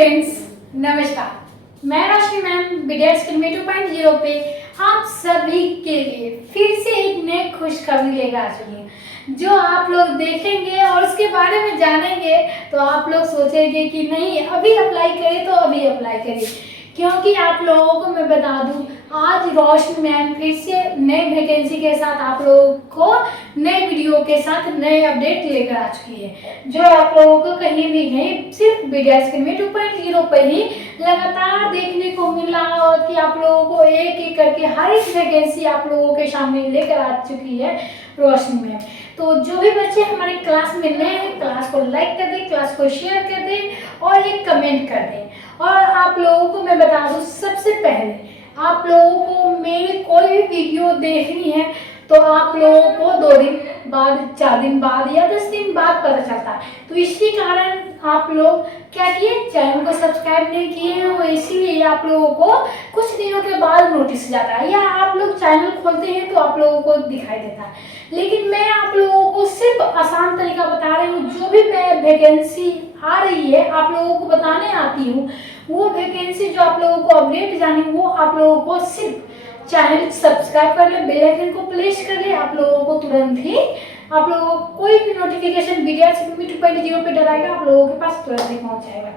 Friends, नमस्कार। मैं रोशनी ma'am BDS academy 2.0 पे आप सभी के लिए फिर से एक नई खुशखबरी लेकर आ चुकी हूँ, जो आप लोग देखेंगे और उसके बारे में जानेंगे तो आप लोग सोचेंगे कि नहीं अभी अप्लाई करें तो अभी अप्लाई करें, क्योंकि आप लोगों को मैं बता दूं आज रोशनी मैम फिर से नए वैकेंसी के साथ आप लोगों को नए वीडियो के साथ नए अपडेट लेकर आ चुकी है, जो आप लोगों को कहीं भी नहीं सिर्फ बीडीएस अकेडमी 2.0 पर ही लगातार देखने को मिल रहा है कि आप लोगों को एक एक करके हर एक वैकेंसी आप लोगों के सामने लेकर आ चुकी है रोशनी मैम। तो जो भी बच्चे हमारे क्लास में नए हैं, क्लास को लाइक कर दें, क्लास को शेयर कर दें और एक कमेंट कर दें। और आप लोगों को मैं बता दूं, सबसे पहले आप लोगों को मेरी कोई भी वीडियो देखनी है तो आप लोगों को 2 दिन बाद, 4 दिन बाद या 10 दिन बाद पता चलता है। तो इसी कारण आप लोग क्या किए, चैनल को सब्सक्राइब नहीं किए हैं और इसीलिए आप लोगों को कुछ दिनों के बाद नोटिस जाता है, या आप लोग चैनल खोलते हैं तो आप लोगों को दिखाई देता है। लेकिन मैं आप लोगों को सिर्फ आसान तरीका बता रही हूँ, जो भी वैकेंसी आ रही है आप लोगों को बताने आती हूँ, वो वैकेंसी जो आप लोगों को अपडेट जानी वो आप लोगों को सिर्फ चैनल सब्सक्राइब कर ले, बेल आइकन को प्रेस कर ले, आप लोगों को तुरंत ही आप लोगों को कोई भी नोटिफिकेशन बीडीएस अकेडमी 2.0 पे डलाएगा आप लोगों के पास तुरंत ही पहुंच जाएगा।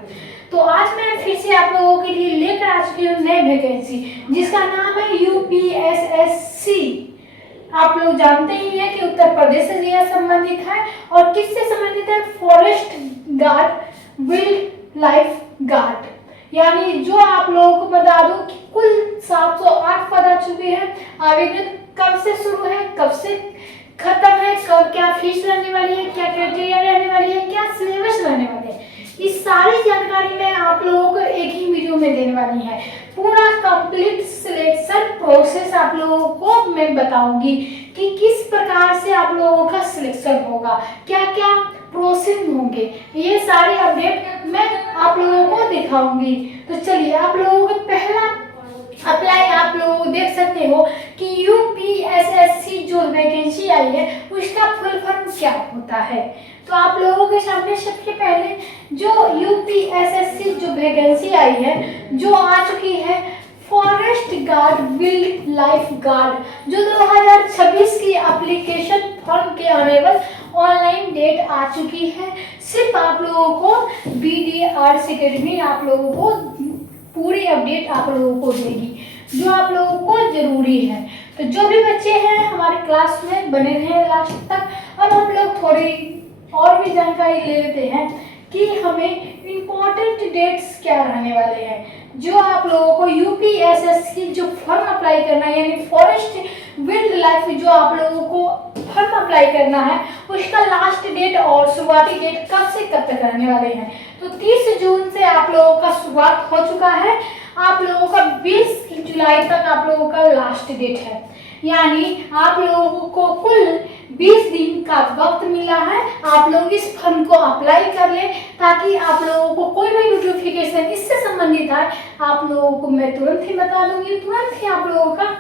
तो आज मैं फिर से आप लोगों के लिए लेकर आ चुकी हूँ नई वैकेंसी, जिसका नाम है यूपीएसएससी। आप लोग जानते ही हैं कि उत्तर प्रदेश से यह संबंधित है और किससे संबंधित है, forest guard, wild life guard. यानी जो आप लोगों को बता दूं कि कुल 708 पद आ चुके हैं। आवेदन कब से शुरू है, कब से खत्म है, कब क्या फीस रहने वाली है, क्या क्राइटेरिया रहने वाली है, क्या सिलेबस रहने वाले है, इस सारी जानकारी मैं आप लोगों को एक ही वीडियो में देने वाली है। पूरा कंप्लीट सिलेक्शन प्रोसेस आप लोगों को मैं बताऊंगी कि किस प्रकार से आप लोगों का सिलेक्शन होगा, क्या क्या प्रोसेस होंगे, ये सारे अपडेट मैं आप लोगों को दिखाऊंगी। तो चलिए आप लोगों को पहला अप्लाई आप लोग देख सकते हो कि यूपीएसएससी जो वैकेंसी आई है उसका फुल फॉर्म क्या होता है। तो आप लोगों के सामने सबसे पहले जो यूपीएसएससी जो वैकेंसी आई है जो आ चुकी है, forest guard, wild life guard, जो 2026 की एप्लीकेशन फॉर्म के अवेलेबल ऑनलाइन डेट आ चुकी है। सिर्फ आप लोगों को बीडीएस अकेडमी आप लोगों को पूरी अपडेट आप लोगों को देगी, जो आप लोगों को जरूरी है। तो जो भी बच्चे हैं हमारे क्लास में बने रहे लास्ट तक। अब हम लोग थोड़ी और भी जानकारी ले लेते हैं कि हमें इम्पोर्टेंट डेट्स क्या रहने वाले हैं। जो आप लोगों को यूपीएसएससी जो फॉर्म अप्लाई करना है, यानी फॉरेस्ट वाइल्ड लाइफ जो आप लोगों को फॉर्म अप्लाई करना है, उसका लास्ट डेट और शुरुआती डेट कब से कब तक रहने वाले हैं। तो 30 जून से आप लोगों का शुरुआत हो चुका है, आप लोगों का 20 जुलाई तक आप लोगों का लास्ट डेट है। यानी आप लोगों को कुल 20 दिन का वक्त मिला है, आप लोग इस फॉर्म को अप्लाई कर लें ताकि आप लोगों को कोई भी नोटिफिकेशन इससे संबंधित है आप लोगों को मैं तुरंत ही बता दूंगी, तुरंत ही आप लोगों का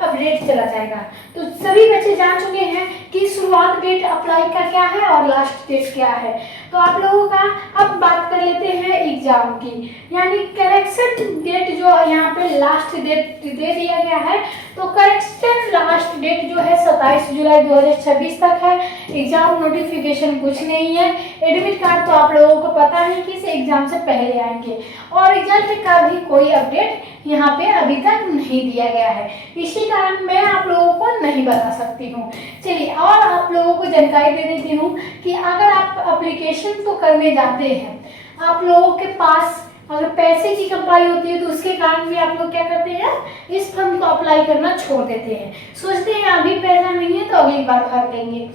अपडेट चला जाएगा। तो सभी बच्चे जान चुके हैं कि शुरुआत डेट अप्लाई का क्या है और लास्ट डेट क्या है। तो आप लोगों का अब बात कर लेते हैं एग्जाम की, यानी करेक्शन डेट जो यहाँ पे लास्ट डेट दे दिया गया है। तो करेक्शन लास्ट डेट जो है 27 जुलाई 2026 तक है। एग्जाम नोटिफिकेशन कुछ नहीं है। एडमिट कार्ड तो आप लोगों को पता है कि इस एग्जाम से पहले आएंगे और रिजल्ट का भी कोई अपडेट यहाँ पे अभी तक नहीं दिया गया है, इसी कारण मैं आप लोगों को नहीं बता सकती हूँ। चलिए और आप लोगों को जानकारी दे देती हूँ कि अगर आप एप्लीकेशन तो करने जाते हैं, आप लोगों के पास अगर पैसे की कमाई होती है तो उसके कारण भी आप लोग क्या करते हैं, इस फॉर्म को अप्लाई करना छोड़ देते हैं। सोचते हैं अभी पैसा नहीं है तो अगली बार भर लेंगे,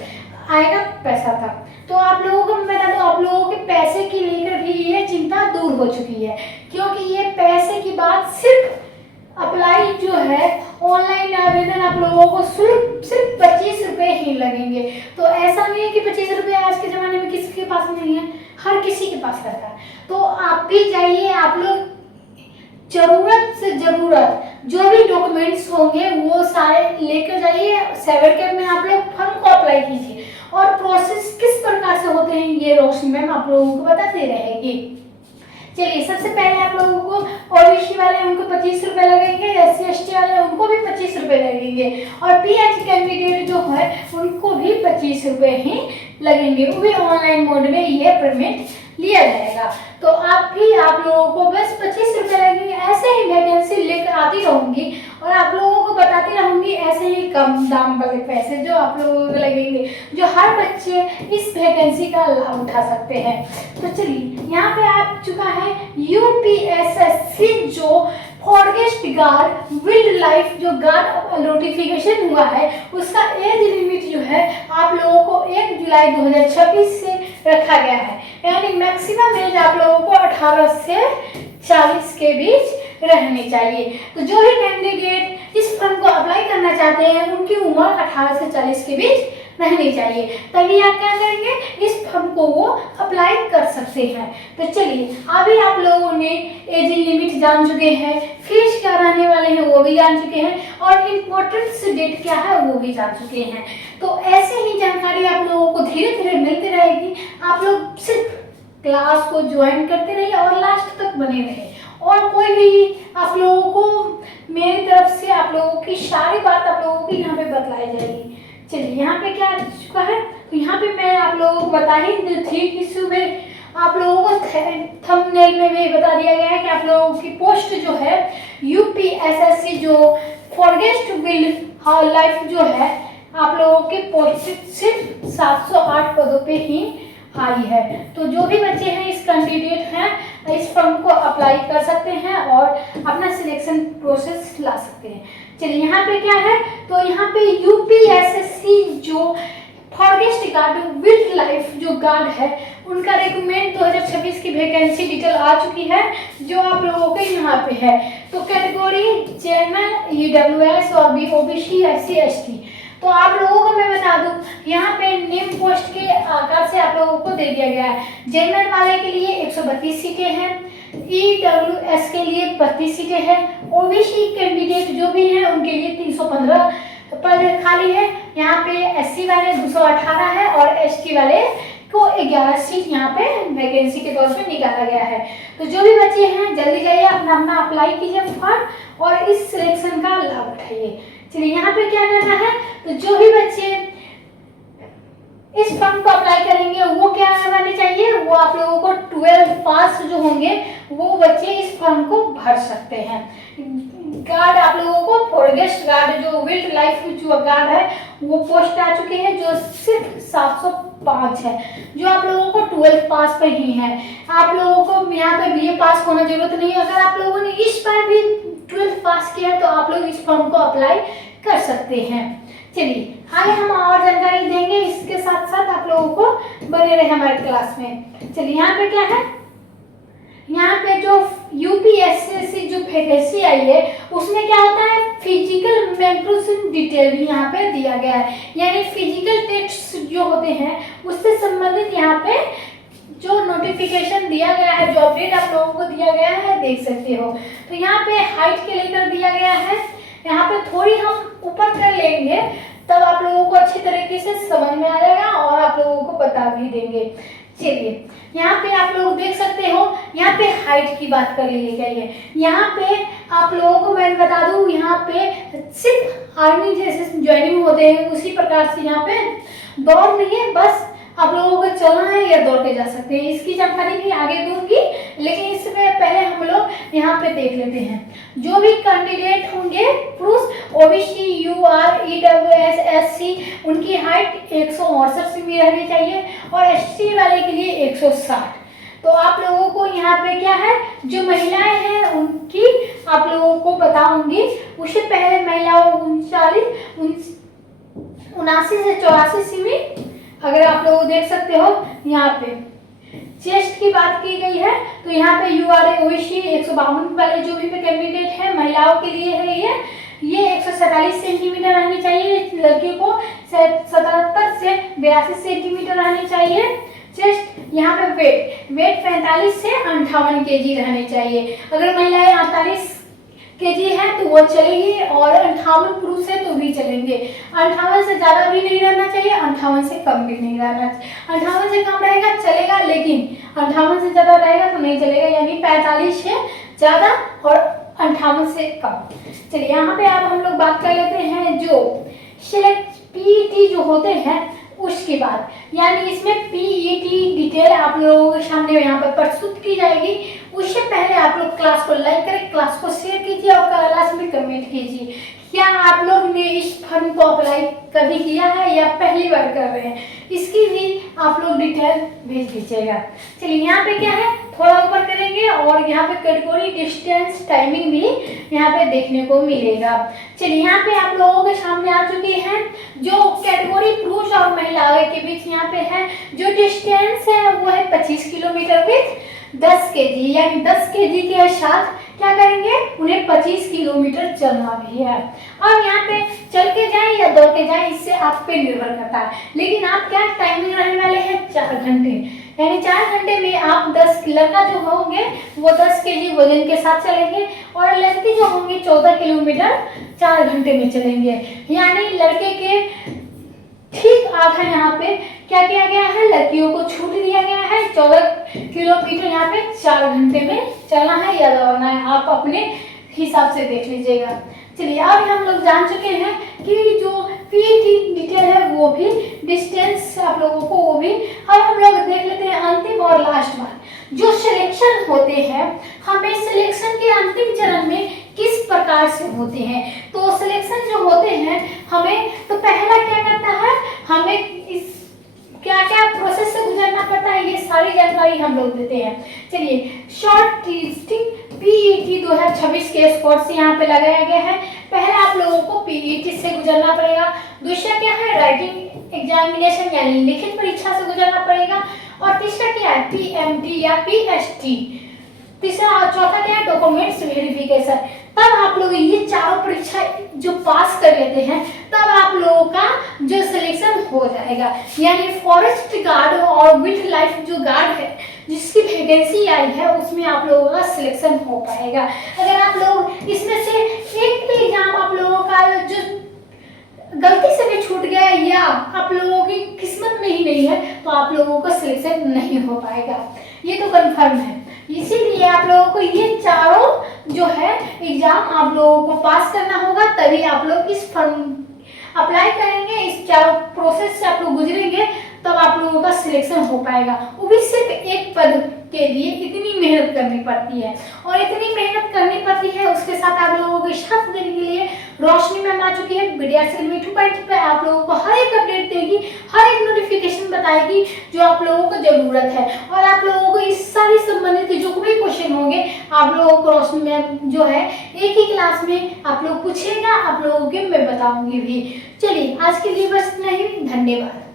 आएगा पैसा तब। तो आप लोगों को मैं बता दूं, आप लोगों के पैसे की लेकर भी ये चिंता दूर हो चुकी है, क्योंकि ये पैसे की बात सिर्फ अप्लाई जो है ऑनलाइन आवेदन आप लोगों को सिर्फ 25 रुपये ही लगेंगे। तो ऐसा नहीं है कि 25 रुपये आज के ज़माने में किसी के पास नहीं है, हर किसी के पास रहता है। तो आप भी जाइए, आप लोग जरूरत से जरूरत जो भी डॉक्यूमेंट्स होंगे वो सारे लेकर जाइए, 7 कैब में आप लोग फॉर्म को अप्लाई कीजिए। और प्रोसेस किस प्रकार से होते हैं ये रोशनी मैम आप लोगों को बताते रहेगी। चलिए सबसे पहले आप लोगों को ओबीसी वाले उनको 25 रुपये लगेंगे, SC/ST वाले उनको भी 25 रुपये लगेंगे और PH कैंडिडेट जो है उनको भी 25 रुपये ही लगेंगे। वो भी ऑनलाइन मोड में ये पेमेंट लिया जाएगा। तो आप लोगों को बस 25 रुपये लगेंगे। ऐसे ही वैकेंसी लेकर आती रहूँगी और आप लोगों को बताती रहूँगी ऐसे ही कम दाम वाले पैसे जो आप लोगों को लगेंगे, जो हर बच्चे इस वैकेंसी का लाभ उठा सकते हैं। तो चलिए यहाँ पे आ चुका है UPSSC जो फॉरेस्ट गार्ड वाइल्ड लाइफ जो गार्ड नोटिफिकेशन हुआ है, उसका एज लिमिट जो है आप लोगों को 1 जुलाई 2026 से रखा गया है। यानी मैक्सिमम एज आप लोगों को 18 से 40 के बीच रहनी चाहिए। तो जो भी कैंडिडेट इस फॉर्म को अप्लाई करना चाहते हैं उनकी उम्र 18 से 40 के बीच रहनी चाहिए, तभी आप क्या करेंगे, इस फॉर्म को वो अप्लाई कर सकते हैं। तो चलिए अभी आप लोगों ने एज लिमिट जान चुके हैं, फीस क्या रहने वाले हैं वो भी जान चुके हैं और इम्पोर्टेंस डेट क्या है वो भी जान चुके हैं। तो ऐसे ही जानकारी आप लोगों को धीरे धीरे मिलती रहेगी। आप लोग सिर्फ क्लास को ज्वाइन करते रहिए और लास्ट तक बने रहिए और कोई भी आप लोगों को मेरी तरफ से आप लोगों की सारी बात आप लोगों की यहाँ पे बतलाई जाएगी। चलिए यहाँ पे क्या आ चुका है, तो यहाँ पे मैं आप लोगों को बता ही दी थी कि सुबह आप लोगों को थंबनेल में भी बता दिया गया है कि आप लोगों की पोस्ट जो है UPSSC जो फॉरेस्ट वाइल्ड लाइफ जो है आप लोगों की पोस्ट सिर्फ 708 पदों पे ही आई है। तो जो भी बच्चे हैं इस कैंडिडेट हैं इस फॉर्म को अप्लाई कर सकते हैं और अपना सिलेक्शन प्रोसेस ला सकते हैं। चलिए यहाँ पे क्या है, तो यहाँ पे UPSSC जो फॉरेस्ट गार्ड वाइल्ड लाइफ जो गार्ड है उनका रिक्रूटमेंट 2026 की वैकेंसी डिटेल आ चुकी है जो आप लोगों के यहाँ पे है। तो कैटेगरी जनरल EWS और OBC SC/ST। तो आप लोगों को मैं बता दूं यहाँ पे नेम पोस्ट के आकार से आप लोगों को दे दिया गया है। जनरल वाले के लिए 132 सीटें हैं, EWS के लिए 32 सीटें हैं, OBC कैंडिडेट जो भी हैं उनके लिए 315 पद खाली है। यहाँ पे SC वाले 218 है और ST वाले को 11 सीट यहाँ पे वैकेंसी के तौर पे निकाला गया है। तो जो भी बच्चे हैं जल्दी जाइए अपना अप्लाई कीजिए फॉर्म और इस सिलेक्शन का लाभ उठाइए। चलिए यहाँ पे क्या करना है, तो जो भी बच्चे इस फॉर्म को अप्लाई करेंगे वो क्या करना चाहिए, वो आप लोगों को 12 पास जो होंगे वो बच्चे इस फॉर्म को भर सकते हैं। गार्ड आप लोगों को फॉरेस्ट गार्ड जो वाइल्ड लाइफ जो गार्ड है वो पोस्ट आ चुके हैं जो सिर्फ 705 है, जो आप लोगों को 12 पास पे ही है। आप लोगों को यहाँ पे BA पास होना जरूरत नहीं है। अगर आप लोगों ने इस बार भी 12 पास किया है तो आप लोग इस फॉर्म को अप्लाई कर सकते हैं। चलिए आगे हम और जानकारी देंगे, इसके साथ साथ आप लोगों को बने रहे हमारे क्लास में। चलिए यहाँ पे क्या है, यहाँ पे जो UPSSC जो वैकेंसी आई है उसमें क्या होता है, फिजिकल मेंटल डिटेल भी यहाँ पे दिया गया है। यानी फिजिकल टेस्ट जो होते हैं उससे संबंधित यहाँ पे जो नोटिफिकेशन दिया गया है, जो अपडेट आप लोगों को दिया गया है देख सकते हो। तो यहाँ पे हाइट के लेकर दिया गया है, यहाँ पे थोड़ी हम ऊपर कर लेंगे तब आप लोगों को अच्छी तरीके से समझ में आ जाएगा और आप लोगों को बता भी देंगे। चलिए यहाँ पे आप लोग देख सकते हो, यहाँ पे हाइट की बात कर ली गई है। यहाँ पे आप लोगों को मैं बता दूँ, यहाँ पे सिर्फ आर्मी जैसे ज्वाइनिंग होते हैं उसी प्रकार से यहाँ पे दौड़ नहीं है, बस आप लोगों को चलना है या दौड़ के जा सकते हैं। इसकी जानकारी भी आगे दूंगी, लेकिन इससे पहले हम लोग यहाँ पे देख लेते हैं। जो भी कैंडिडेट होंगे पुरुष OBC UR EWS SC उनकी हाइट 168 सेमी रहनी चाहिए और ST वाले के लिए 160। तो आप लोगों को यहाँ पे क्या है, जो महिलाएं हैं उनकी आप लोगों को बताऊंगी। उससे पहले महिलाओं 79 से 84 सेमी अगर आप लोग देख सकते हो। यहाँ पे चेस्ट की बात की गई है तो यहाँ पे URA OBC 152 वाले जो भी कैंडिडेट है महिलाओं के लिए है ये 147 सेंटीमीटर रहनी चाहिए, लड़कियों को 77 से 82 सेंटीमीटर रहनी चाहिए। चेस्ट यहाँ पे वेट 45 से 58 kg रहनी चाहिए। अगर महिलाएं 48 केजी है तो वो चलेगी, और 58 पुरुष है तो भी चलेंगे। 58 से ज़्यादा भी नहीं रहना चाहिए, 58 से कम भी नहीं रहना चाहिए। 58 से कम रहेगा चलेगा, लेकिन 58 से ज़्यादा रहेगा तो नहीं चलेगा, यानी 45 से ज़्यादा और 58 से कम। चलिए यहाँ पे अब हम लोग बात कर लेते हैं जो सिलेक्ट पीईटी जो होते हैं उसके बाद, यानी इसमें पीईटी डिटेल आप लोगों के सामने यहाँ पर प्रस्तुत की जाएगी। उससे पहले आप लोग क्लास को लाइक करें, क्लास को शेयर कीजिए और क्लास में कमेंट कीजिए क्या आप लोग ने इस फॉर्म को अप्लाई कभी किया है या पहली बार कर रहे हैं, इसकी भी आप लोग डिटेल भेज दीजिएगा। चलिए यहाँ पे क्या है, थोड़ा ऊपर करेंगे और यहाँ पे कैटेगरी, डिस्टेंस, टाइमिंग भी यहाँ पे देखने को मिलेगा। चलिए यहाँ पे आप लोगों के सामने आ चुकी है जो कैटेगरी पुरुष और महिला के बीच यहाँ पे है। जो डिस्टेंस है वो है 25 किलोमीटर विथ 10 केजी, यानी 10 केजी के साथ क्या करेंगे, उन्हें 25 किलोमीटर चलना भी है। अब यहाँ पे चल के जाए या दौड़ के जाए इससे आप पे निर्भर करता है, लेकिन आप क्या टाइमिंग रहने वाले हैं 4 घंटे, यानी 4 घंटे में आप 10 लड़का जो होंगे वो 10 केजी वजन के साथ चलेंगे और लड़की जो होंगे 14 किलोमीटर 4 घंटे में चलेंगे। यानी लड़के के ठीक आधा यहाँ पे क्या किया गया है, लड़कियों को छूट दिया गया है। 14 किलोमीटर यहाँ पे 4 घंटे में चलना है या दौड़ना है, आप अपने हिसाब से देख लीजिएगा। चलिए अब हम लोग जान चुके हैं कि जो पीईटी डिटेल है वो भी, डिस्टेंस आप लोगों को वो भी। अब हम लोग देख लेते हैं अंतिम और लास्ट बार जो सिलेक्शन होते हैं, हमें सिलेक्शन के अंतिम चरण में किस प्रकार से होते हैं। तो सिलेक्शन जो होते हैं हमें तो पहला क्या करता है, हमें इस क्या क्या प्रोसेस से गुजरना पड़ता है ये सारी जानकारी हम लोग देते हैं। चलिए शॉर्ट लिस्टिंग पीईटी 2026 के स्कोर से यहाँ पे लगाया गया है। पहले आप लोगों को पीईटी से गुजरना पड़ेगा, दूसरा क्या है राइटिंग एग्जामिनेशन यानी लिखित परीक्षा से गुजरना पड़ेगा, और तीसरा क्या है पीएमटी या पीएसटी, तीसरा और चौथा क्या है डॉक्यूमेंट्स वेरिफिकेशन। तब आप लोग ये चारों परीक्षा जो पास कर लेते हैं तब आप लोगों का जो सिलेक्शन हो जाएगा। यानी फॉरेस्ट गार्ड और वाइल्ड लाइफ जो गार्ड है जिसकी वैकेंसी आई है उसमें आप लोगों का सिलेक्शन हो पाएगा। अगर आप लोग इसमें से एक भी एग्जाम आप लोगों का जो गलती से भी छूट गया या आप लोगों की किस्मत में ही नहीं है तो आप लोगों का सिलेक्शन नहीं हो पाएगा, ये तो कंफर्म है। इसीलिए आप लोगों को ये चारों जो है एग्जाम आप लोगों को पास करना होगा, तभी आप लोग इस फॉर्म अप्लाई करेंगे, इस चारों प्रोसेस से आप लोग गुजरेंगे तब आप लोगों का सिलेक्शन हो पाएगा। वो भी सिर्फ एक पद के लिए इतनी मेहनत करनी पड़ती है, और इतनी मेहनत करनी पड़ती है उसके साथ आप लोगों को साथ देने के लिए रोशनी मैम आ चुकी है। BDS Academy 2.0 पे आप लोगों को हर एक अपडेट देगी, हर एक नोटिफिकेशन बताएगी जो आप लोगों को जरूरत है, और आप लोगों को इस सारी संबंधित जो भी क्वेश्चन होंगे आप लोगों को रोशनी मैम जो है एक ही क्लास में आप लोग पूछेगा, आप लोगों के मैं बताऊंगी भी। चलिए आज के लिए बस इतना ही, धन्यवाद।